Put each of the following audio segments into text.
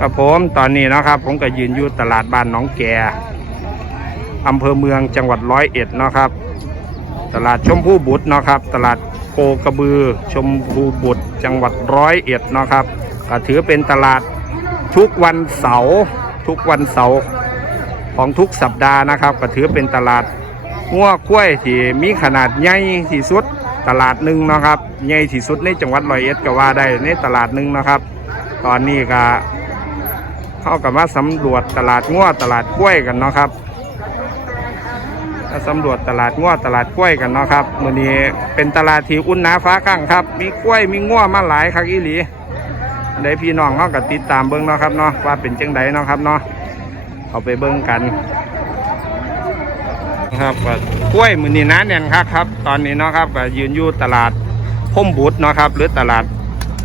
ครับผมตอนนี้นะครับ ผมก็ยืนอยู่ตลาดบ้านน้องแกอำเภอเมืองจังหวัดร้อยเอ็ดนะครับ ตลาดชมพู่บุตรนะครับ ตลาดโคกระบือ ชมพูบุตร จังหวัดร้อยเอ็ดนะครับก็ถือเป็นตลาดทุกวันเสาร์ทุกวันเสาร์ของทุกสัปดาห์นะครับ ก็ถือเป็นตลาดงัวกล้วยที่มีขนาดใหญ่ที่สุดตลาดหนึ่งนะครับใหญ่ที่สุดในจังหวัดร้อยเอ็ดก็ว่าได้ในตลาดหนึ่งนะครับ ตอนนี้ก็ เข้ากับมาสำรวจตลาดงัวตลาดกล้วยกันเนาะครับสำรวจตลาดงัวตลาดกล้วยกันเนาะครับมื้อนี้เป็นตลาดที่อุ่นหนาฟ้าข้างครับ มีกล้วยมีงัวมาหลายคักอีหลีได้พี่น้องเนาก็ติดตามเบิ่งเนาะครับเนาะว่าเป็นจังไดเนาะครับเนาะเอาไปเบิ่งกัน ครับก็กล้วยมื้อนี้นาแน่นครับครับ ตอนนี้เนาะครับก็ยืนอยู่ตลาดพุ่มบุตรเนาะครับ หรือตลาด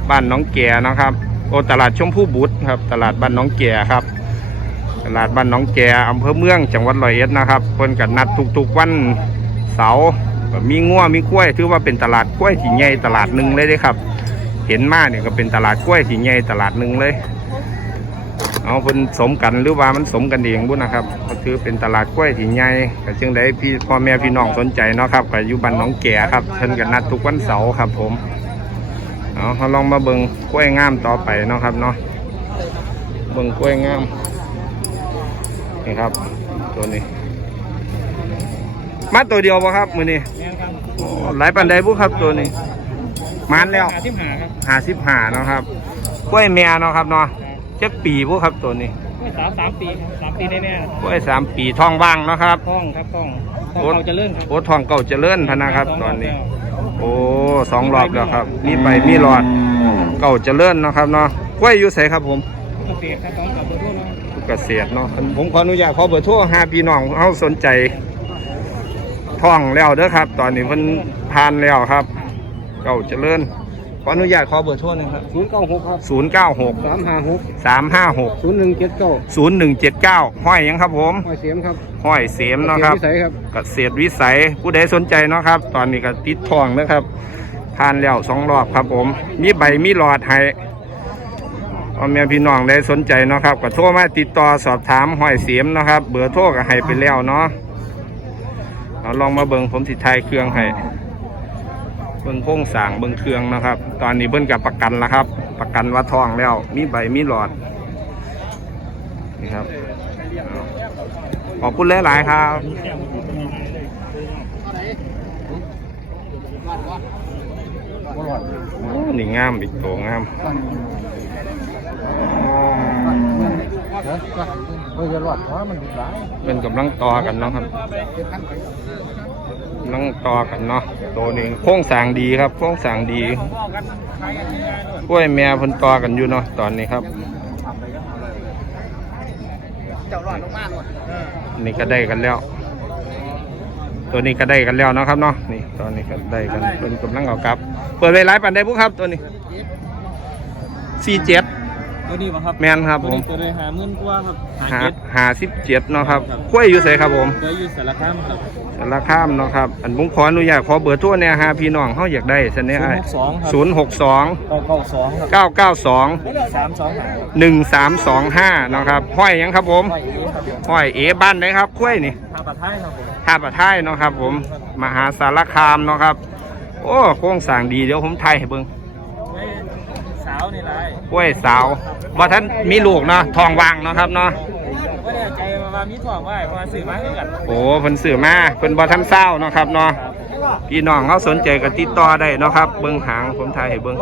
บ้านน้องแก่เนาะครับ โอตลาดชมพู่บุตรครับ ตลาดบ้านน้องแก่ครับ ตลาดบ้านน้องแก่อำเภอเมืองจังหวัดร้อยเอ็ดนะครับเพิ่นกันนัดทุกๆวันเสาร์มีงัวมีกล้วยถือว่าเป็นตลาดกล้วยที่ใหญ่ตลาดหนึ่งเลยเด้ครับ เห็นมาเนี่ยก็เป็นตลาดกล้วยที่ใหญ่ตลาดหนึ่งเลยเอาเพิ่นสมกันหรือว่ามันสมกันเองบุนะครับก็ถือเป็นตลาดกล้วยที่ใหญ่ก็จึงได้พี่พ่อแม่พี่น้องสนใจเนาะครับก็อยู่บ้านน้องแก่ครับเพิ่นกันนัดทุกวันเสาร์ครับผม เอาเราลองมาเบิ่งกล้วยงามต่อไปเนาะครับเนาะเบิ่งกล้วยงามนี่ครับตัวนี้ มาตัวเดียวป่ะครับมือนี้แม่นครับโอ้หลายปันไดบุครับตัวนี้มานแล้วหาที่หาครับหาสิบหาเนาะครับกล้วยแม่เนาะครับเนาะเจ็ดปีบุครับตัวนี้ สามสามปีครับสามปีแน่กล้วยสามปีท้องว่างเนาะครับๆท้องครับท้องท้องโอ้เราจะเลื่อนครับโอ้ท้องเก่าเจริญพะนะครับ ตอนนี้ โอ้สองรอบแล้วครับมีไปมีหลอด เก่าเจริญเนาะครับเนาะกล้วยอยู่ใสครับผมเกษตรครับต้องกับตัวเนาะเกษตรเนาะผมขออนุญาตขอเบอร์โทรหาพี่น้องเขาสนใจท่องแล้วเด้อครับ ตอนนี้เพิ่นผ่านแล้วครับ เก่าเจริญ ขออนุญาตขอเบอร์โทรหนึงครับศูนย์เก้าหกครับศูนย์เก้าหกสามห้าหกสามห้าหกศูนย์หนึ่งเจ็ดเก้าศูนย์หนึ่งเจ็ดเก้าห้อยหยังครับผมหอยเสียมครับห้อยเสียมเนาะครับวิสัยครับเกษตรวิสัยผู้ใดสนใจเนาะครับ ตอนนี้ก็ติดทองนะครับผ่านแล้วสองรอบครับผม มีใบมีหลอดให้พ่อแม่พี่น้องได้สนใจเนาะครับก็โทรมาติดต่อสอบถามห้อยเสียมเนาะครับ เบอร์โทรก็ให้ไปแล้วเนาะเอาลองมาเบิ่งผมสิทายเครื่องให้ เบิ่งโค้งสางเบิ่งเครื่องนะครับ ตอนนี้เบิ่งกับประกันแล้วครับ ประกันว่าทองแล้ว มีใบมีหลอดนี่ครับขอบคุณหลายๆครับโอ้นี่งามอีกตัวงามเป็นกำลังต่อกันนะครับ กำลังต่อกันเนาะตัวนี้โค้งสางดีครับโค้งสางดีกล้วยแม่พิ่นต่อกันอยู่เนาะตอนนี้ครับนี่ก็ได้กันแล้ว ตัวนี้ก็ได้กันแล้วนะครับเนาะนี่ตอนนี้ก็ได้กันเป็นกำลังเอากลับ เปิดไว้หลายปันได้ปุ๊ครับตัวนี้สี่เจ็ด ตัวนี้ป่ะครับแมนครับผม ตัวนี้หาหมื่นกว่าครับหาหาเจ็ดหาสิบเจ็ดเนาะครับกล้วยอยู่ใส่ครับผมตัวอยู่สารคามครับสารคามเนาะครับ อันผมขออนุญาตขอเบอร์โทรเนี่ยฮะพี่น้องเขาอยากได้เสนอไอ้สองครับศูนย์หกสองเก้าเก้าสองครับเก้าเก้าสองสามสองหาครับหนึ่งสามสองห้านาะครับห้อยหยังครับผมหอยเอ๋ครับผมห้อยเอบ้านไหนครับกล้วยนี่ ทางปะท้ายครับผมท่าประท้ายเนาะครับผม มหาสารคามเนาะครับ โอ้โค้งสร้างดีเดี๋ยวผมไทยให้เบิ่งไว้สาวนี่ไรกล้วยสาวว่าท่านมีลูกเนาะทองวางเนาะครับเนาะว่าเนี่ยใจว่ามีถ่วงไว้เพราะว่าสื่อมาให้กันโอ้เพิ่นซื้อมาเพิ่นบ่ทันเศร้าเนาะครับเนาะพี่น้องเขาสนใจก็ติดต่อได้เนาะครับ เบิ่งหางผมไทยให้เบิ่ง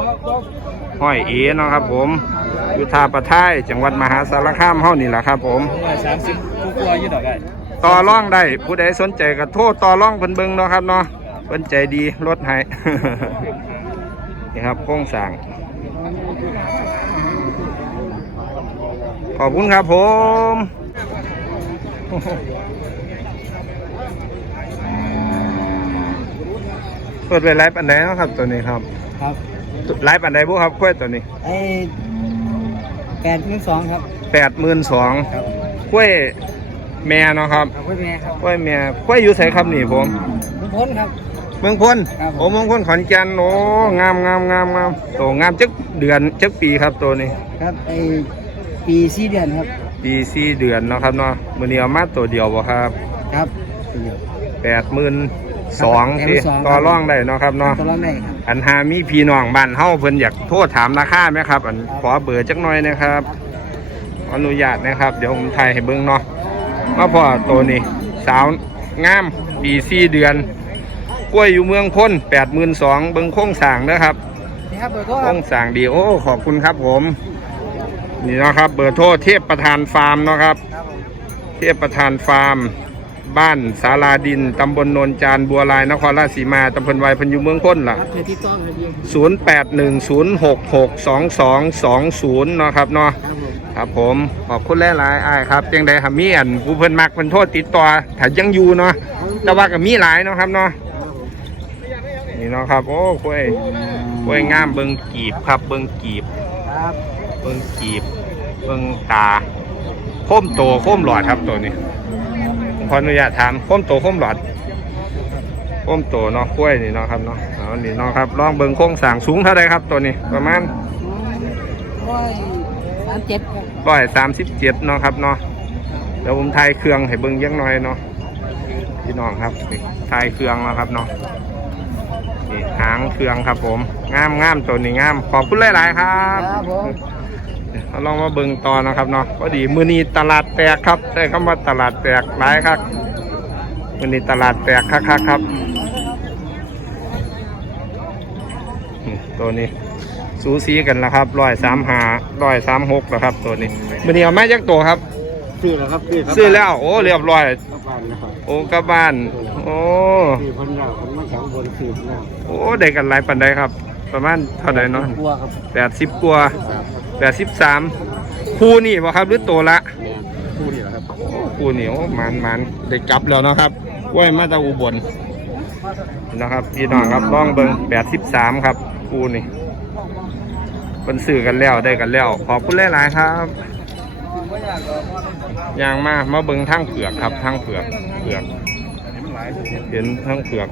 ห้อยเอเนาะครับ ผมอยู่ท่าประท้ายจังหวัดมหาสารคามเฮานี่แหละครับ ผมว่าสามสิบกลัวอยู่ดอกไอ้ต่อร่องได้ผู้ใดสนใจก็โทรต่อร่องเพิ่นเบิ่งเนาะครับเนาะเพิ่นใจดีลดให้นี่ครับโครงสร้าง ขอบคุณครับผมเปิดไปไลฟ์ปันไดเนาะครับตัวนี้ครับ ครับไลฟ์ปันไดบุครับกล้วยตัวนี้ไอ้แปดหมื่นสองครับแปดหมื่นสองกล้วยแม่เนาะครับขอบคุณแม่ครับกล้วยแม่กล้วยอยู่ใส่ครับนี่ผมลุงพ้นครับ เมืองพ้นครับผม โอ้เมืองพ้นขอนแก่นโอ้งามงามงามงามโตงามจักเดือนจักปีครับตัวนี้ ครับไอ้ปีสี่เดือนครับปีสี่เดือนเนาะครับเนาะมื้อนี้เอามาตัวเดียวบ่ครับครับแปดหมื่นสองครับที่82,000ต่อร่องได้เนาะครับเนาะตัวละได้ครับอันหามีพี่น้องบ้านเฮาเพิ่นอยากโทรถามราคาไหมครับ อันขอเบอร์จักหน่อยนะครับขออนุญาตนะครับ เดี๋ยวผมถ่ายให้เบิ่งเนาะมาพอตัวนี้ สาวงามปีสี่เดือน กล้วยอยู่เมืองพ้นแปดหมื่นสองเบิ่งโค้งสร้างนะครับนี่ครับเบอร์โทรคโค้รับงสร้างดีโอ้ขอบคุณครับผม นี่เนาะครับ เบอร์โทรเทพประธานฟาร์มเนาะครับ ครับผมเทพประธานฟาร์ม บ้านสาราดิน ตำบลโนนจานบัวลายนครราชสีมาตำบลไวยพันอยูเมืองพ้นล่ะ ครับเคยติดต่อครับพี่0 8 1 0 6 6 2 2 2 0เนาะครับเนาะครับผมครับผมขอบคุณหลายๆอ้ายครับจังใดครับมีอันผู้เพิ่นมักเพิ่นโทษติดต่อถ้ายังอยู่เนาะแต่ว่าก็มีหลายเนาะครับเนาะ นี่เนาะครับ โอ้กล้วยกล้วยงามเบิ่งกีบครับ เบิ่งกีบครับเบิ่งกีบเบิ่งตาโค้มโตโค้มหลอดครับตัวนี้ผมขออนุญาตถามโค้มโตโค้มหลอดโค้มโตเนาะกล้วยนี่เนาะครับเนาะเอานี่เนาะครับลองเบิ่งโค้งสร้างสูงเท่าไรครับตัวนี้ประมาณร้อยสามเจ็ดครับร้อยสามสิบเจ็ดเนาะครับเนาะเดี๋ยวผมถ่ายเครื่องให้เบิ่งยังน้อยเนาะพี่น้องครับนี่ถ่ายเครื่องแล้วครับเนาะ นี่หางเครื่องครับผมงามงามตัวนี้งาม ขอบคุณหลาย ๆ ครับครับผมเราลองมาเบิ่งต่อนะครับเนาะพอดีมื้อนี้ตลาดแตกครับใช้คำว่าตลาดแตกหลายครับมื้อนี้ตลาดแตกคักๆครับนี่ตัวนี้สูสีกันแล้วครับร้อยสามหาร้อยสามหกแล้วครับ ตัวนี้มื้อนี้เอามาจากตัวครับ ซื้อแล้วครับซื้อครับซื้อแล้ว โอ้เรียบร้อยครับบ้านนะครับโอ้กลับบ้าน โอ้ซื้อคนเราคนมาสองคนซื้อแล้วโอ้ได้กันหลายปันใดครับ ประมาณเท่าใดเนาะกลัวครับแปดสิบกว่าแปดสิบสามคู่นี่บ่ครับหรือตัวละแม่คู่นี่แหละครับคู่เหนียวมันมันได้กลับแล้วเนาะครับกล้วยมาจากอุบลนะครับพี่น้องครับลองเบิ้งแปดสิบสามครับคู่นี่เป็นสื่อกันแล้วได้กันแล้วขอบคุณหลายๆครับ ยางมามาเบิ้งทั้งเผือกครับทั้งเผือกเผือก เห็นทั้งเผือก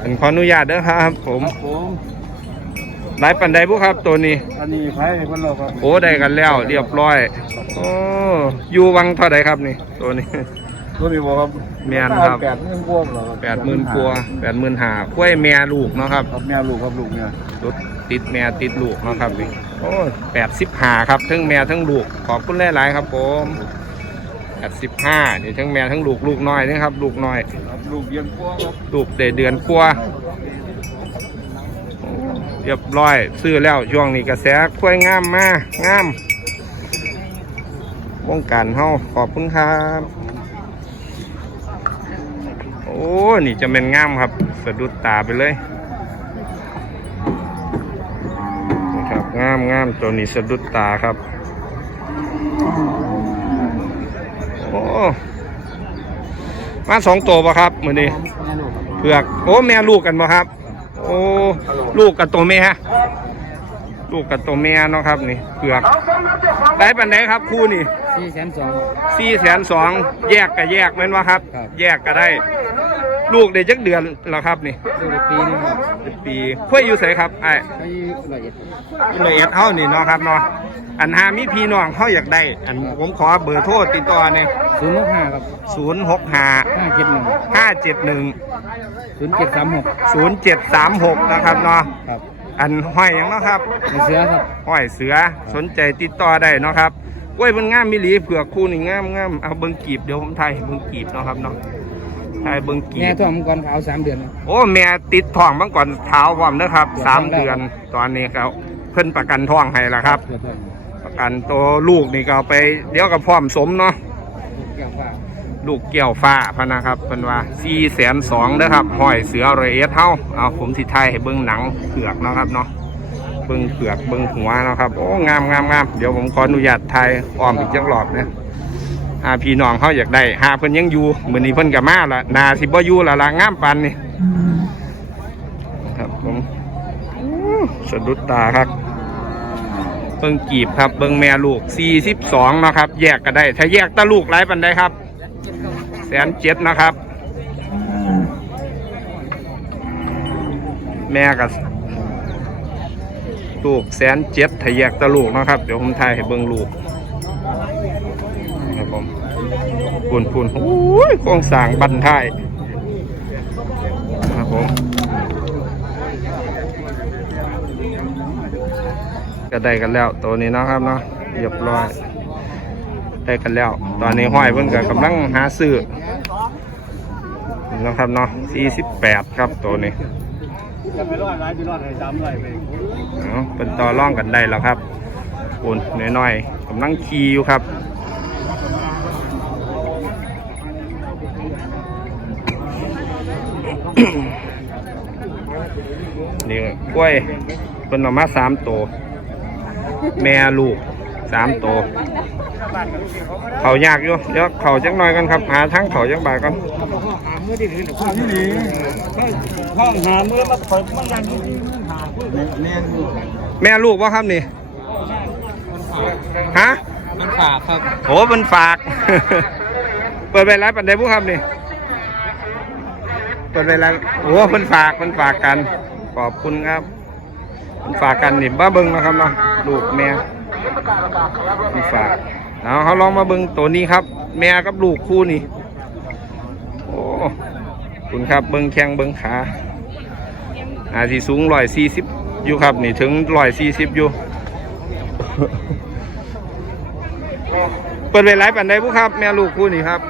เป็นขออนุญาตเด้อครับผมผมหลายปันใดบุครับตัวนี้ อันนี้ไผ่คนเราครับโอ้ได้กันแล้ว เรียบร้อย โอ้อยู่วังเท่าไดครับนี่ ตัวนี้ตัวนี้บอกครับแม่นครับแปดหมื่นกว่าเหรอแปดหมื่นกัวแปดหมื่นหากล้วยแม่ลูกเนาะครับครับแม่ลูกครับลูกเนี่ยรถ ติดแม่ติดลูกเนาะครับนี่โอ้แปดสิบห้าครับทั้งแม่ทั้งลูกขอบคุณหลายๆครับผมแปดสิบห้านี่ทั้งแม่ทั้งลูกลูกน้อยนะครับ ลูกน้อยครับลูกเยียนกว่าครับลูกเดเดือนกว่าโอ้เรียบร้อย ซื้อแล้วช่วงนี้กระแสกล้วยงามมากงามวงการเฮาขอบคุณครับ โอ้ นี่จะเป็นงามครับ สะดุดตาไปเลย งามงามตัวนี้สะดุดตาครับ โอ้มาสองตัวปะครับมือนี้แม่ลูกครับเผือก โอ้แม่ลูกกันปะครับ โอ้ลูกกับตัวแม่ลูกกับตัวแม่เนาะครับนี่เผือก ได้ปันไหนครับคู่นี่สี่แสนสองสี่แสนสองแยกกับแยกแม่นว่าครับครับ แยกก็ได้ ลูกได้จักเดือนแล้วครับนี่ลูกปีนึงครับเป็นปีเพื่ออยู่ใสครับไอ้ไปละเอียดที่ละเอียดเท่านี่เนาะครับเนาะอันหามีพี่น้องเขาอยากได้ อันผมขอเบอร์โทรติดต่อเนี่ยศูนย์หกห้าครับศูนย์หกห้าห้าเจ็ดหนึ่งห้าเจ็ดหนึ่งศูนย์เจ็ดสามหกศูนย์เจ็ดสามหกนะครับเนาะครับอันห้อยหยังเนาะครับ ในเสือครับห้อยเสือสนใจติดต่อได้เนาะครับกล้วยมันงามมิหลีเผือกคู่นี่งามงามเอาเบิ้งกีบเดี๋ยวผมถ่ายให้เบิ้งกีบเนาะครับเนาะ ถ่ายเบิ้งกีแม่บท้องมังกรขาวสามเดือนครับ โอ้แม่ติดท้องมาก่อนเท้าพร้อมนะครับเดือนสามท้องได้เดือนตอนนี้เขาเพิ่นประกันท้องให้แล้วครับ เดือนเท่าไหร่ประกันตัวลูกนี่ก็เอาไปเดี๋ยวก็พร้อมสมเนาะแก้วฟ้าลูกเกี่ยวฟ้าพะนะครับเป็นว่าสี่แสนสองนะครับห้อยเสือรอยเอสเท่าเอาผมสิไทยให้เบิ้งหนังเผือกเนาะครับเนาะเบิ้งเผือกเบิ้งหัวเนาะครับโอ้งามงามงามเดี๋ยวผมขออนุญาตไทยอ้อมอีกจักรอบเนี่ย หาพี่น้องเขาอยากได้หาเพิ่นยังอยู่มือนี้เพิ่นกับมาละนาสิบ่อยู่ละละงามปันนี่ครับผมสะดุดตาครับเบิ่งกีบครับเบิ่งแม่ลูก 42นะครับ แยกก็ได้ ถ้าแยกตาลูกไรปันได้ครับแสนเจ็ดนะครับ แม่กับลูกแสนเจ็ดถ้าแยกตาลูกนะครับ เดี๋ยวผมถ่ายให้เบิ่งลูก ค ครับผม ปูนปูนโอ้ยโครงสร้างบันท้ายครับผมก็ได้กันแล้วตัวนี้นะครับเนาะเรียบร้อย ได้กันแล้ว ตอนนี้ห้อยเพิ่นก็กำลังหาซื้อนะครับเนาะ48 ครับตัวนี้ไปรอดร้ายไปรอดให้จำไรไปเอาเป็นต่อร่องกันได้แล้วครับปูนน้อยๆกำลังขี่อยู่ครับ นี่กล้วยเป็นออกมาสามตัวแม่ลูกสามตัวเขายากอยู่เดี๋ยวเขาจังหน่อยกันครับ หาทั้งเขาจังบาทกันที่นี่ห้องหาเมื่อมาเปิดมันยังหาแม่นแม่ลูกว่าครับนี่ฮะมันฝากครับโอ้มันฝาก เปิดไปร้านปันไดบุครับนี่เปิดไปร้านโอ้มันฝากมันฝากกัน ขอบคุณครับมันฝากกันนี่บ้าเบิ้งนะครับเนาะลูกแม่มันฝากเอาเขาลองมาเบิ้งตัวนี้ครับ แม่กับลูกคู่นี่โอ้ขอบคุณครับเบิ้งแข้งเบิ้งขาอาสีสูงร้อยสี่สิบอยู่ครับ นี่ถึงร้อยสี่สิบอยู่เปิดเวลาปันไดบุครับ แม่ลูกคู่นี่ครับ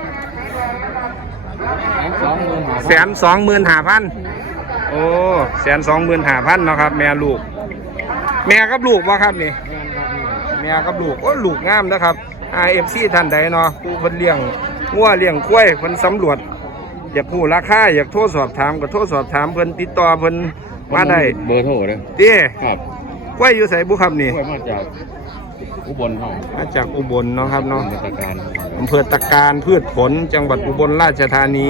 สองหมื่นหาแสนสองหมื่นห้าพัน โอ้แสนสองหมื่นห้าพันเนาะครับ แม่ลูก แม่กับลูกวะครับนี่ แม่กับลูกโอ้ลูกงามนะครับ IFC ท่านใดเนาะผู้เพิ่นเลี้ยงงัวเลี้ยงกล้วยเพิ่นสำรวจ อยากผู้ราคาอยากโทรสอบถามก็โทรสอบถามเพิ่นติดต่อเพิ่นมาได้เบอร์โทรเลยเด้ครับกล้วยอยู่ไสบุครับนี่ช่วยมาจากอุบลเฮามาจากอุบลเนาะครับเนาะมาตรการอำเภอตะการพืชผลจังหวัดอุบลราชธานี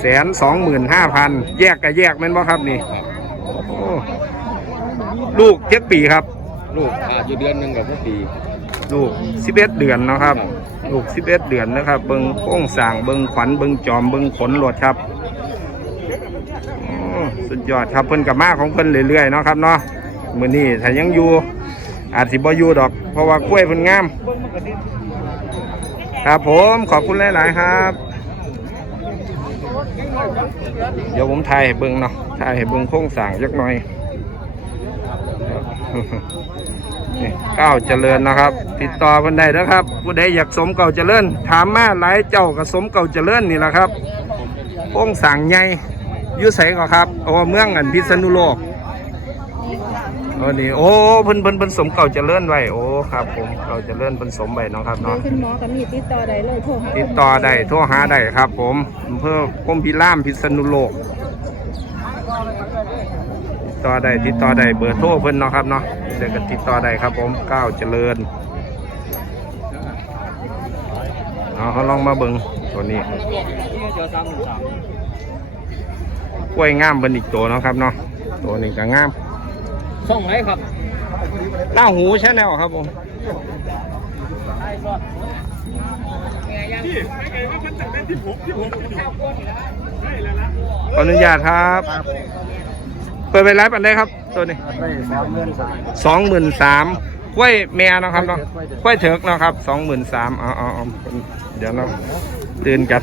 แสนสองหมื่นห้าพันแยกกับแยกแม่นบ่ครับนี่ครับโอ้ลูกเจ็ดปีครับ ลูกอายุเดือนหนึงกับพวกปีลูกสิบเอ็ดเดือนเนาะครับ ลูกสิบเอ็ดเดือนนะครับเบิงโค้งสร้างเบิงขวัญเบิงจอมเบิงขนหลดครับโอ้สุดยอดครับเพิ่นกับมาของเพิ่นเรื่อยๆเนาะครับเนาะมื้อนี้ถ้ายังอยู่อาจสิบ่อยู่ดอก เพราะว่ากล้วยเพิ่นงาม ครับผมขอบคุณหลายๆครับ เดี๋ยวผมถ่ายให้เบิ่งเนาะถ่ายให้เบิ่งโค้งสร้างยักหน่อยนี่ก้าเจริญนะครับ ติดต่อเพิ่นได้นะครับผู้ใดอยากสมเก่าเจริญ ถามมาหลายเจ้าก็สมเก่าเจริญนี่แหละครับโค้งสร้างใหญ่ยุ่ใสก็ครับโอ้เมืองอันพิษณุโลก โอ้นี่โอ้เพิ่นเพิ่นเพิ่นสมเก่าเจริญไว้โอ้ครับ ผมเก่าเจริญเพิ่นสมไว้เนาะครับโดเนาะยคุณหมอก็มีติดต่อได้เลยโทรหาติดต่อได้โทรหาได้ครับผมอำเภอพมพิรามพิษณุโลก ติดต่อได้ติดต่อได้เบอร์โทรเพิ่นเนาะครับเนาะเดี๋ยวก็ติดต่อได้ครับ ผมก้าวเจริญเอาเขาลองมาเบิ่งตัวนี้เจอซ้ำหนึ่งสามกล้วยงามเป็นอีกตัวเนาะครับเนาะตัวนี้ก็งาม ช่องไหนครับ หน้าหูชาแนลครับผมขออนุญาตครับ เปิดไปไลฟ์ปันได้ครับ ตัวนี้ได้สองหมื่นสามสองหมื่นสามกล้วยแม่เนาะครับเนาะกล้วยเถิกเนาะครับสองหมื่นสามเอาเอาเอาเดี๋ยวเนาะตื่นกัน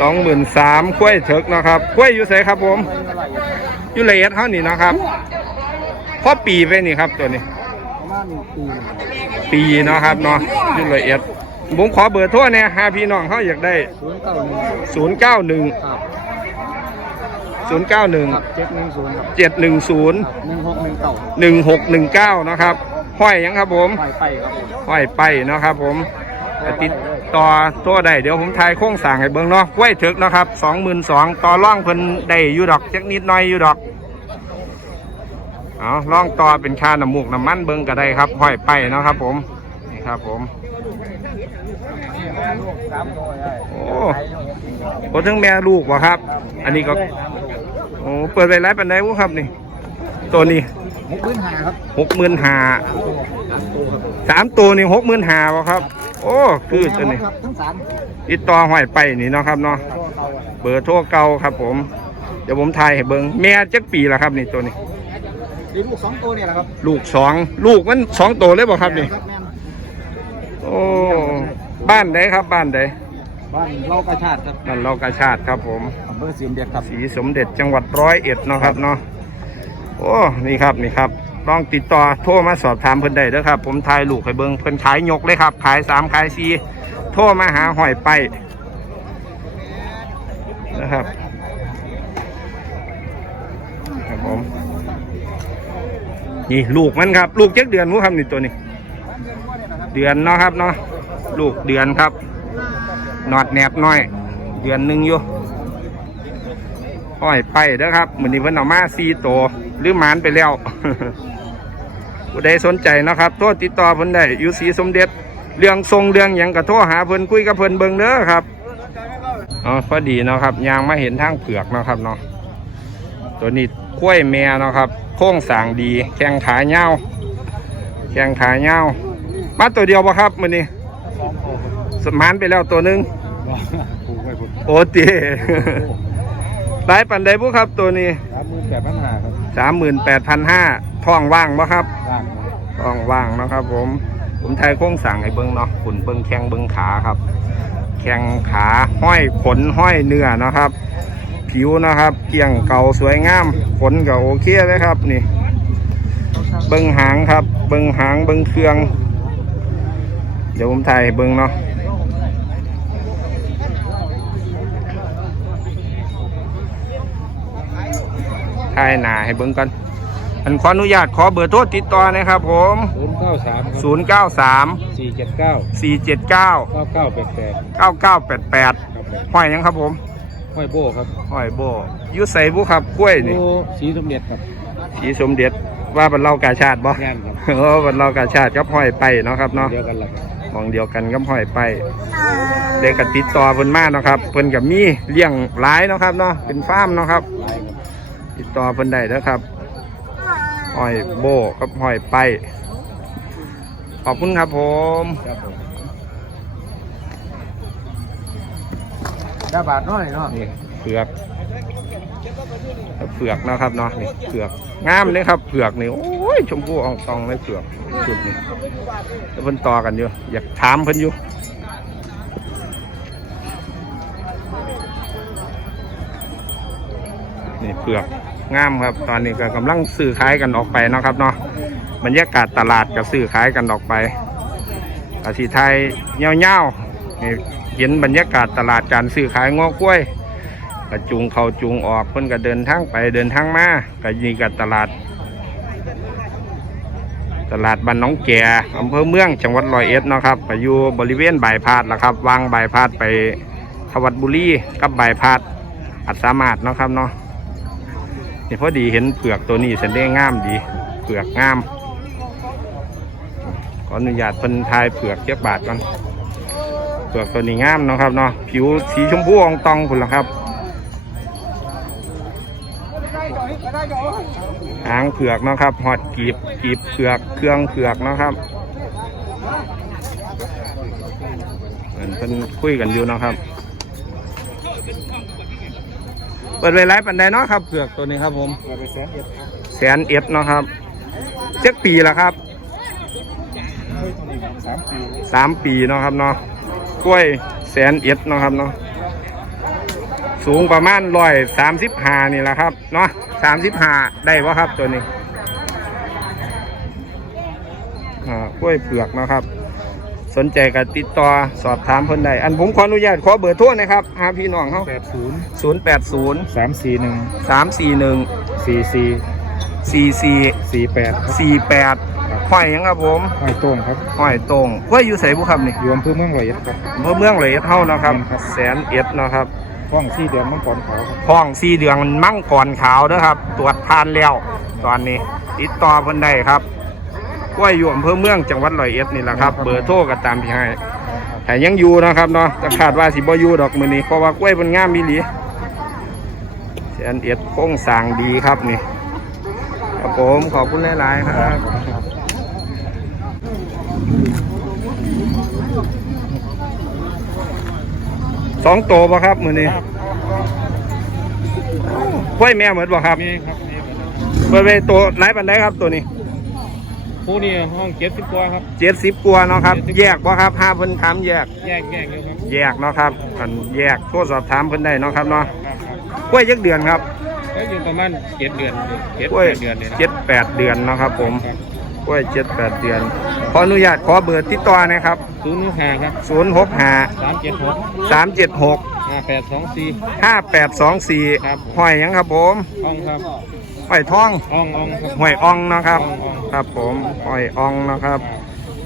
สองหมื่นสามกล้วยเถิกเนาะครับกล้วยอยู่ไสครับผมอยู่ละเอียดเท่านี้เนาะครับ พ่อปีไปนี่ครับตัวนี้ ประมาณปีปีเนาะครับเนาะอยู่ละเอียดผมขอเบอร์โทรเนี่ยหาพี่น้องเขาอยากได้ ศูนย์เก้าหนึ่งศูนย์เก้าหนึ่งครับศูนย์เก้าหนึ่งครับเจ็ดหนึ่งศูนย์ครับเจ็ดหนึ่งศูนย์หนึ่งหกหนึ่งเก้าหนึ่งหกหนึ่งเก้านะครับห้อยหยังครับผมไปไปครับผมห้อยไปเนาะครับผมแต่ติดต่อตัวใดเดี๋ยวผมทายโค้งสั่งให้เบิ่งเนาะกล้วยถึกเนาะครับสองหมื่นสองต่อร่องเพิ่นได้อยู่ดอกจักนิดหน่อยอยู่ดอก เอาร่องต่อเป็นค่าน้ำมูกน้ำมันเบิ่งก็ได้ครับห้อยไปเนาะครับ ผมนี่ครับผมสามตัวได้โอ้โหทั้งแม่ลูกวะครับ อันนี้ก็โอ้เปิดไปไลฟ์ปันไดวุครับนี่ ตัวนี้หกหมื่นห้าครับหกหมื่นหาสามตัวนี่หกหมื่นหาวะครับ โอ้คือตัวนี้ครับทั้งสามติดต่อห้อยไปนี่เนาะครับเนาะตัวเขาอะเบอร์โทรเก่าครับ ผม เดี๋ยวผมถ่ายให้เบิ้งแม่จักปีละครับ นี่ตัวนี้ มีลูกสองตัวเนี่ยแหละครับลูกสองลูกมันสองตัวเลยบ่ครับนี่ แม่นโโอ้บ้านใดครับบ้านใดบ้านเล่ากระชาติครับบ้านเรากาชาติครับผม อำเภอเสียมเด็ดครับสีสมเด็จจังหวัดร้อยเอ็ดเนาะครับเนาะโอ้นี่ครับนี่ครับลองติดต่อโทรมาสอบถามเพิ่นได้เด้อครับ ผมทายลูกให้เบิ่งเพิ่นขายยกเลยครับ ขายสามขายสี่โทรมาหาหอยไปนะครับครับผม นี่ลูกมันครับ ลูกเจ็ดเดือนมั้ครับนี่ตัวนี้ เดือนเนาะครับเนาะลูกเดือนครับนอดแนบน้อย เดือนหนึ่งอยู่ห้อยไปเด้อครับมือนี้เพิ่นเอามาซีโตวหรือหมานไปแล้วผู้ใดสนใจนะครับโทรติดต่อเพิ่นได้อยู่สีสมเด็จเรื่องทรงเรื่องหยังก็โทรหาเพิ่นคุยกับเพิ่นเบิ่งเด้อครับอ๋อพอดีเนาะครับยางมาเห็นทางเผือกเนาะครับเนาะตัวนี้กล้วยแม่เนาะครับ โค้งสร้างดีแข้งขาเงาวแข้งขาเงาวมาตัวเดียวปะครับมือนี้สมานไปแล้วตัวหนึงปลูกไว้พุ่นโอ้เตีหลายปันใดบุครับตัวนี้สามหมื่นแปดพันห้าครับสามหมื่นแปดพันห้าท้องว่างบ่ครับร่างท้องว่างเนาะครับผมผมไทยโค้งสั่งให้เบิ้งเนาะขุนเบิ้งแข้งเบิ้งขาครับ แข้งขาห้อยขนห้อยเนื้อเนาะครับ ผิวนะครับ เกี่ยงเก่าสวยงาม ขนก็โอเคเลยครับ นี่ เบิ้งหางครับ เบิ้งหางเบิ้งเครื่อง เดี๋ยวผมถ่ายให้เบิ้งเนาะถ่ายหน้าให้เบิ้งกันอันขออนุญาตขอเบอร์โทรติดต่อนะครับผมศูนย์เก้าสามครับ093สี่เจ็ดเก้า479เก้าเก้าแปดแปด9988ครับผมห้อยหยังครับผม ห้อยโบครับห้อยโบอยุใส่บุครับกล้วยนี่โอ้สีสมเด็จครับสีสมเด็จว่าบรรเลากาชาติบ่งานครับเออบรรเลากาชาติกับห้อยไปเนาะครับเนาะเดียวกันละครับมองเดียวกันกับห้อยไปเด็กกับติดต่อเพิ่นมาเนาะครับเพิ่นกับมีเลี้ยงหลายเนาะครับเนาะเป็นฟาร์มเนาะครับลายครับติดต่อเพิ่นได้เด้อครับห้อยโบกับห้อยไปขอบคุณครับผม ครับผมได้บาทน้อยเนาะนี่เผือกเผือกนะครับเนาะนี่เผือกงามเลยครับเผือกนี่โอ้ยชมพู่อองตองเลยเผือกจุดนี้เพิ่นต่อกันอยู่อยากถามเพิ่นอยู่นี่เผือกงามครับ ตอนนี้ก็กำลังซื้อขายกันออกไปนะครับเนาะบรรยากาศตลาดก็ซื้อขายกันออกไปอาชีไทยเงาๆนี่ เห็นบรรยากาศตลาดการซื้อขายงอกล้วยก็จูงเขาจูงออกเพิ่นก็เดินทางไปเดินทางมาก็ยีกับตลาด ตลาดบ้านน้องแก่อำเภอเมืองจังหวัดร้อยเอ็ดเนาะครับก็อยู่บริเวณบายพาดล่ะครับวางบายพาดไปทวัดบุรีกับบายพาดอัดสามารถเนาะครับเนาะนี่พอดีเห็นเผือกตัวนี้แสดงงามดีเผือกงามขออนุญาตเพิ่นทายเผือกเจ็บบาทก่อน เผือกตัวนี้งามนะครับเนาะผิวสีชมพูอองตองคุณละครับหางเผือกนะครับหอดกีบกีบเผือกเครื่องเผือกนะครับเหมือนเพิ่นคุยกันอยู่นะครับเปิดไวไลฟ์ปันไดเนาะครับเผือกตัวนี้ครับผมแสนเอ็ดนเนาะครับเจ็ดปีแล้วครับสามปีสามปีเนาะครับเนาะ กล้วยแสนเอ็ดเนาะครับเนาะสูงประมาณร้อยสามสิบห้านี่แหละครับเนาะสามสิบห้าได้ปะครับตัวนี้อ่ากล้วยเผือกเนาะครับ สนใจก็ติดต่อสอบถามเพิ่นได้ อันผมขออนุญาตขอเบอร์โทรนะครับหาพี่น้องเขาแปดศูนย์ศูนย์แปดศูนย์สามสี่หนึ่งสามสี่หนึ่งสี่สี่สี่สี่สี่แปดครับสี่แปด ห้อยหยังครับผมห้อยโต้งครับห้อยตรงกล้วยอยู่ใส่บุครับนี่รวมเพื่อเมืองร้อยเอ็ดครับ อำเภอเมืองเลยเท่านะครับ ครับ แสนเอ็ดเนาะครับห้องสี่เดือนมังกรขาวครับห้องสีเดืองมั่งกรขาวเด้อครับ ตรวจทานแล้ว ตอนนี้ ติดต่อเพิ่นได้ครับกล้วยอยู่อำเภอเมืองจังหวัดร้อยเอ็ดนี่แหละครับ เบอร์โทรก็ตามที่ให้แต่ยังอยู่นะครับเนาะแต่คาดว่าสิบ่อยู่ดอกมื้อนี้เพราะว่ากล้วยมันงามมีหลีแสนเอ็ดโค้งสร้างดีครับนี่ครับผมขอบคุณหลายๆครับ สองโตวป่ะครับมือนี้กล้วยแม่เหมือนบ่ครับนี่ครับนี่เปิดไปตัวไหนปันไดครับตัวนี้ผู้นี่ห้องเจ็ดสิบกว่าครับเจ็ดสิบกว่าเนาะครับ แยกบ่ครับห้าเพิ่นถามแยก แยกแยกอยู่ครับแยกเนาะครับกันแยกโทรสอบถามเพิ่นได้เนาะครับเนาะกล้วยยักเดือนครับก็อยู่ประมาณเจ็ดเดือนเจ็ดกล้วยแปดเดือนเนี่ยนะเจ็ดแปดเดือนเนาะครับผม กล้วยเจ็ดแปดเดือน ขออนุญาตขอเบอร์ติดต่อนะครับศูนย์ห้าครับศูนย์หกห้าสามเจ็ดหกสามเจ็ดหกห้าแปดสองสี่ห้าแปดสองสี่ครับหอยหยังครับผมห้องครับหอยทองห้องห้องครับหอยอ่องเนาะครับอ่องอ่องครับผมหอยอ่องเนาะครับ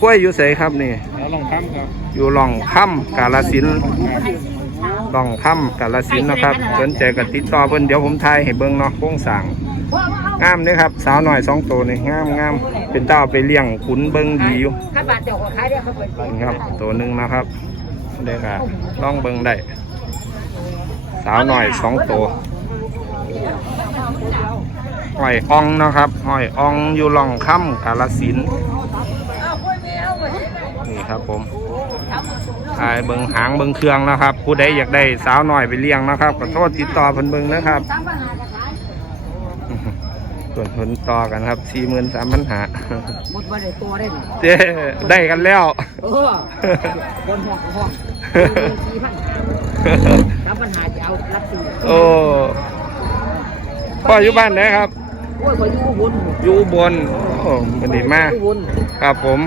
กล้วยอยู่ไสครับนี่แล้วลองทำครับอยู่หล่องค่ำกาลสินธุ์หล่องค่ำกาลสินธุ์นะครับ สนใจกับติดต่อเพิ่นเดี๋ยวผมทายให้เบิ่งเนาะโครงสร้าง งามเด้อครับ สาวหน่อยสองตัวนี่งามงามเป็นเต้าไปเลี้ยงขุนเบิ่งดีอยู่ถ้าบาทเดียวก็ขายได้เขาเปิดนี่ครับ ตัวหนึ่งนะครับเด้อค่ะลองเบิ่งได้ สาวหน่อยสองตัวหอยอ่องนะครับหอยอ่องอยู่หล่องค่ำกาลสินนี่ครับผมถ่ายเบิงหางเบิงเครื่องนะครับ ผู้ใดอยากได้สาวหน่อยไปเลี้ยงนะครับก็โทษติดต่อเพิ่นเบิงนะครับ ส่วนเพิ่นต่อกันครับสี่หมื่นสามพันหาหมดวันเลยตัวได้หนิเจ้ได้กันแล้วเออคนห้องห้องสี่พันรับปัญหาจะเอารับซื้อโอ้พ่ออยู่บ้านไหนครับโอ้ยคอยอยู่อุบนอยู่อุบนโอ้มันดีมากอุบลครับผม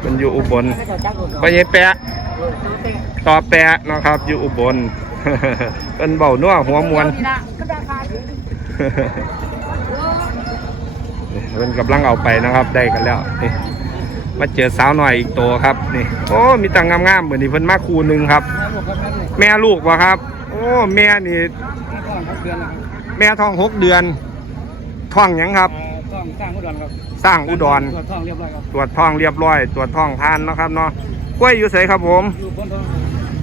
เป็นอยู่อุบลให้เขาจักรถพ่อใหญ่แปะเออตั้งแต่ต่อแปะเนาะครับ อยู่อุบลเป็นเบานัวหัวมวน เพิ่นกำลังเอาไปนะครับได้กันแล้วนี่มาเจอสาวหน่อยอีกตัวครับนี่โอ้มีตังงามๆเหมือนนี่เพิ่นมาคูหนึ่งครับ แม่ลูกวะครับ โอ้แม่นี่แม่ท้องหกเดือนท้องหยังครับต้องสร้างอุดรครับสร้างอุดรตัวท่องเรียบร้อยครับตรวจท้องเรียบร้อยตรวจท้องทานเนาะครับเนาะกล้วยอยู่ไสครับผม อยู่บนท้อง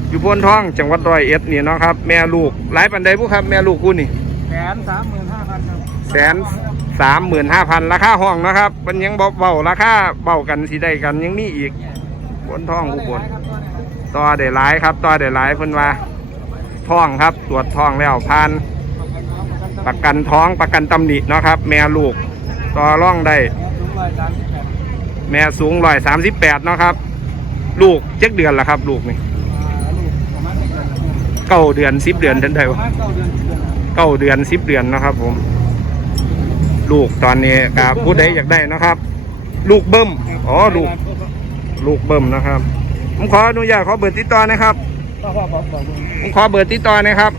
อยู่พ้นท้องจังหวัดร้อยเอ็ดนี่เนาะครับ แม่ลูกหลายปันใดผู้ครับ แม่ลูกคู่นี่ แสนสามหมื่นห้าพันครับแสนสามหมื่นห้าพันราคาห้องนะครับมันยังเบาเบาราคาเบากันสิได้กันยังมีอีก บนท้องอุบลต่อได้หลายครับต่อได้หลายเพิ่นว่าท้องครับ ตรวจท้องแล้วผ่านประกันท้องประกันตำหนิเนาะครับ แม่ลูกต่อร่องได้ แม่สูงร้อยสามสิบแปดเนาะครับ ลูกเจ็ดเดือนละครับ ลูกนี่เก้าเดือนสิบเดือนทันใดประวะ เก้าเดือนสิบเดือนเก้าเดือนสิบเดือนนะครับ ผม ลูกตอนนี้กับผู้ใดอยากได้นะครับ ลูกเบิ้มอ๋อลูก ลูกเบิ้มนะครับผมขออนุญาตขอเบอร์ติดต่อนะครับก็ว่าบอกบอกผมขอเบอร์ติดต่อนะครับ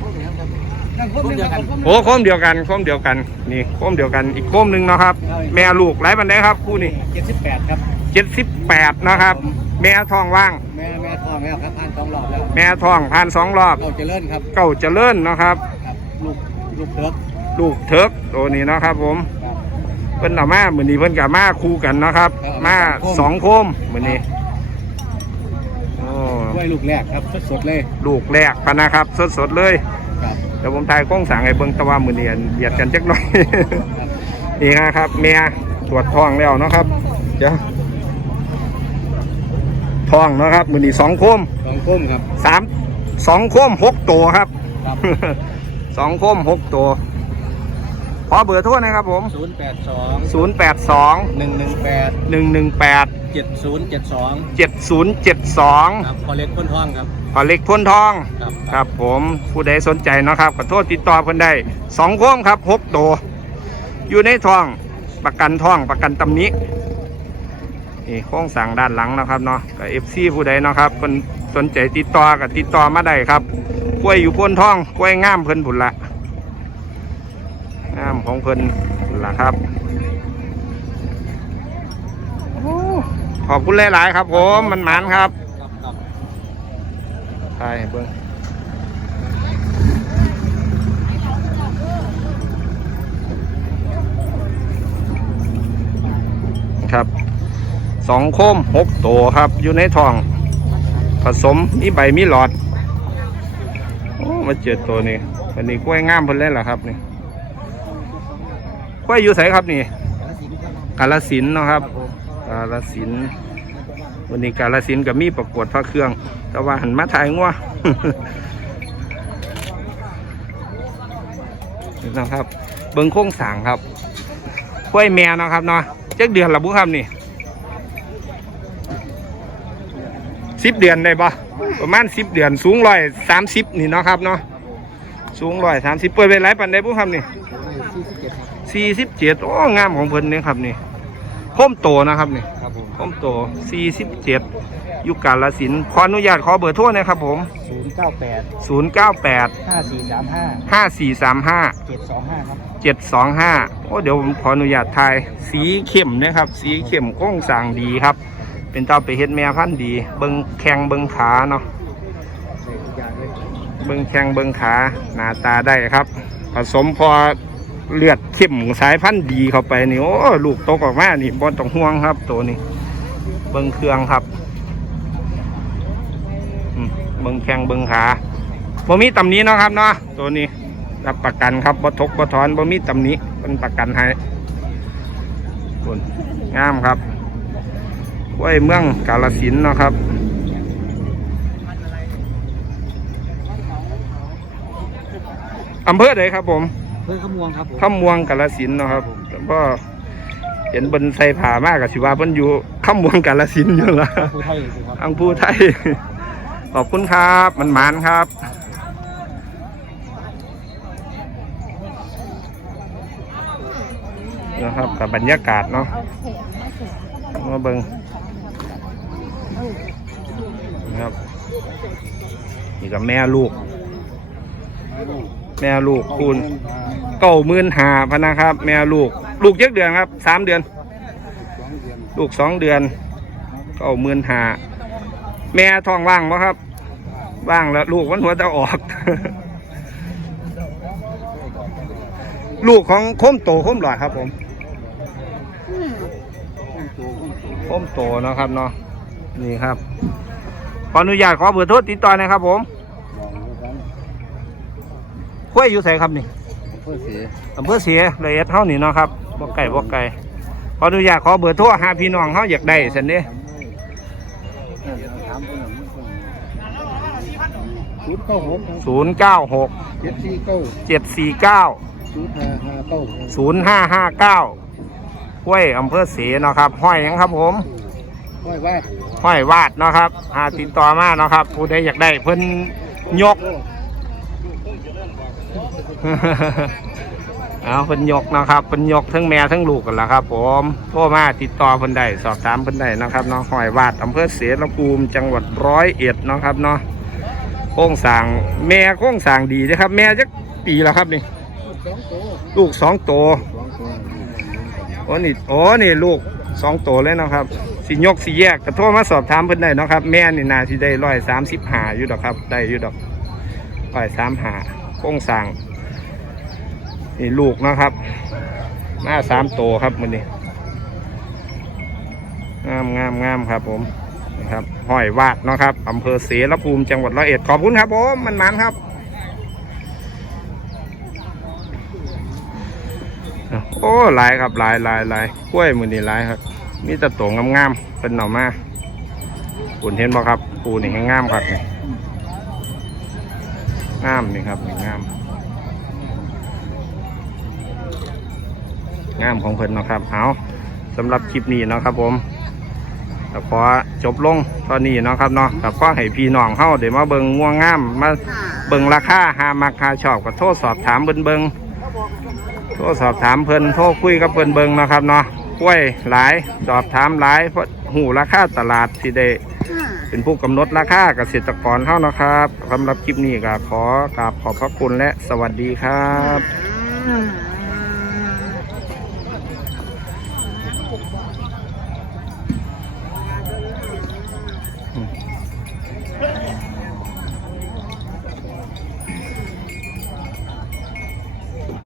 นั่งครบเดียวกันโอ้โคมเดียวกันโคมเดียวกันนี่โคมเดียวกันอีกโคมหนึ่งเนาะครับ แม่ลูกหลายปันไดครับ คู่นี้เจ็ดสิบแปดครับเจ็ดสิบแปดนะครับ แม่ท้องว่าง แม่แม่ท้องแล้วครับผ่านสองรอบแล้วแม่ท้องผ่านสองรอบเราเจริญครับเก่าเจริญเนาะครับครับลูก ลูกเถิกลูกเทิกตัวนี้เนาะครับ ผมครับ เพิ่นเอามาเหมือนนี้เพิ่นกับมาคู่กันเนาะครับมาสองโคมเหมือนนี้โอ้ด้วยลูกแรกครับสดๆเลยลูกแรกพะนะครับ สดๆเลย ครับเดี๋ยวผมถ่ายกล้องสั่งให้เบิ่งแตะว่ามือเนียนเบียดกันจักหน่อย ครับนี่นะครับเมียตรวจท้องแล้วเนาะครับเดี๋ยวท้องเนาะครับมือนี้สองโคมสองคุ้มครับสามสองโคมหกตัวครับ ครับ สองโคมหกตัว ขอเบอร์โทษนะครับผม ศูนย์แปดสองศูนย์แปดสองหนึ่งหนึ่งแปดหนึ่งหนึ่งแปดเจ็ดศูนย์เจ็ดสองเจ็ดศูนย์เจ็ดสองครับพอเล็กพ้นท้องครับขอเล็กพ้นทอง ครับ ครับผมผู้ใดสนใจเนาะครับขอโทษติดต่อเพิ่นได้สองโคมครับหกตัว อยู่ในท้องประกันท้องประกันตำหนี้นี่โค้งสั่งด้านหลังนะครับเนาะกับเอฟซีผู้ใดเนาะครับเพิ่นสนใจติดต่อกับติดต่อมาได้ครับ กล้วยอยู่พ้นท้องกล้วยงามเพิ่นผุนละงามของเพิ่นผุนละครับอขอบคุณหลาย ๆ ครับ ผมมันหมานครับครับครับใช่เบิ้งครับสองโคมหกตัวครับอยู่ในท้อง ผสมมีใบมีหลอด โอ้มาเจอตัวนี้วันนี้กล้วยงามเพิ่นเล่นเหรอครับนี่กล้วยอยู่ไสครับนี่กาลสินเนาะครับกาลสินวันนี้กาลสินกับมีประกวดพระเครื่อง แต่ว่าหันมาถ่ายงัวนี่นะครับ เบิ้งโค้งสางครับกล้วยแม่นะครับเนาะเจักเดือนละบุครับนี่สิบเดือนได้ปะ ประมาณสิบเดือนสูงร้อยสามสิบนี่เนาะครับเนาะสูงร้อยสามสิบเปิดไปหลายปันได้บุครับนี่สี่สิบเจ็ดโอ้งามของเพิ่นนี่ครับนี่พ่มโตนะครับนี่ครับผมพ่มโตสี่สิบเจ็ดยุคกาลสินธุ์ขออนุญาตขอเบอร์โทรนะครับผมศูนย์เก้าแปดศูนย์เก้าแปดห้าสี่สามห้าห้าสี่สามห้าเจ็ดสองห้าครับเจ็ดสองห้าโอ้เดี๋ยวผมขออนุญาตถ่ายสีเข้มนะครับ สีเข้มโค้งสร้างดีครับ เป็นเจ้าไปเฮ็ดแม่พันธุ์ดี เบิงแข้งเบิงขาเนาะเบิงแข้งเบิงขาหน้าตาได้ครับ ผสมพอเลือดเข้มสายพันธุ์ดีเข้าไปนี่โอ้ลูกโตกออกมานี่บอต้องห่วงครับ ตัวนี้ เบิงเครื่องครับเบิงแข้งเบิงขาบ่มีตำนี้นาะครับเนาะตัวนี้รับประกันครับบ่ทกบ่ถอนบ่มีตำนี้เป็นประกันให้คุณงามครับ กล้วยเมืองกาลสินธุ์เนาะครับ อำเภอไหนครับผมเพื่อขมวงครับผมข้ามวงกาลสินธุ์เนาะครับแล้วก็เห็นบนใส่ผ้ามากกับสิว่าเพิ่นอยู่ข้ามวงกาลสินธุ์อยู่ละ ผู้ไทยสิครับ อังผู้ไทย ขอบคุณครับ มันหมานครับ นะครับกับบรรยากาศเนาะมาเบิง นะครับนี่กับแม่ลูก แม่ลูกคูณเก้าหมื่นหาพนะครับ แม่ลูก ลูกเยอะเดือนครับสามเดือน ลูกสองเดือนเก้าหมื่นหาแม่ท้องว่างปะครับ ว่างแล้วลูกวันหัวจะออก ลูกของโคมโตโคมหลอดครับผมโคมโตนะครับเนาะ นี่ครับ ขออนุญาตขอเบอร์โทรติดต่อหนะครับ ผมห้วยอยู่ไสครับนี่เพื่อเสียอำเภอเสียละเอียดเท่านี้เนาะครับบ่ไก่บ่ไก่ขออนุญาตขอเบอร์โทรหาพี่น้องเขาอยากได้สันเด้ศูนย์เก้าหกศูนย์เก้าหกเจ็ดสี่เก้าเจ็ดสี่เก้าศูนย์ห้าห้าเก้าศูนย์ห้าห้าเก้าห้วยอำเภอเสียเนาะครับ ห้อยหยังครับผม ห้อยว่า ห้อยวาดเนาะครับอาติดต่อมาเนาะครับ ผู้ใดอยากได้เพิ่นยกเอาเพิ่นยกเนาะครับเพิ่นยกทั้งแม่ทั้งลูกกันละครับ ผมโทรมาติดต่อเพิ่นได้สอบถามเพิ่นได้นะครับเนาะห้อยวาดอำเภอเสรภูมิจังหวัดร้อยเอ็ดเนาะครับเนาะโค้งสางแม่โค้งสางดีนะครับ แม่จักปีแล้วครับนี่ลูกสองโตวองโอ้นี่โอ้นี่ลูกสองตัวเลยนะครับ สิยกสิแยกก็โทรมาสอบถามเพิ่นได้เนาะครับ แม่นี่นาที่ได้ร้อยสามสิบหาอยู่ดอกครับ ได้อยู่ดอกร้อยสามหาโค้งสร้างนี่ลูกนะครับมาสามโตครับมันนี่งามงามงามครับ ผมนะครับห้อยวาดนะครับอำเภอเสรภูมิจังหวัดร้อยเอ็ดขอบคุณครับผมมันมันครับโอ้หลายครับหลายหลายหลายกล้วยมือนี่หลายครับ มีแต่โตงงามๆเป็นหน่อมาคุณเห็นบ่ครับ ปูนี่ให้งามครับนี่งามนี่ครับนี่งามงามของเพิ่นนะครับเอาสำหรับคลิปนี้นะครับผมก็ขอจบลงตอนนี้นะครับเนาะกับข้อให้พี่น้องเฮาเดี๋ยวมาเบิงง่วงงามมาเบิงราคาหามักหาชอบก็โทรสอบถามเบิ่งเบิงโทรสอบถามเพิ่นโทรคุยกับเพิ่นเบิงนะครับเนาะ กล้วยหลาย สอบถามหลายเพราะหูราคาตลาดสิเดเป็นผู้กำหนดราคาเกษตรกรเท่านะครับสำหรับคลิปนี้ก็ขอกราบขอบพระคุณและสวัสดีครับ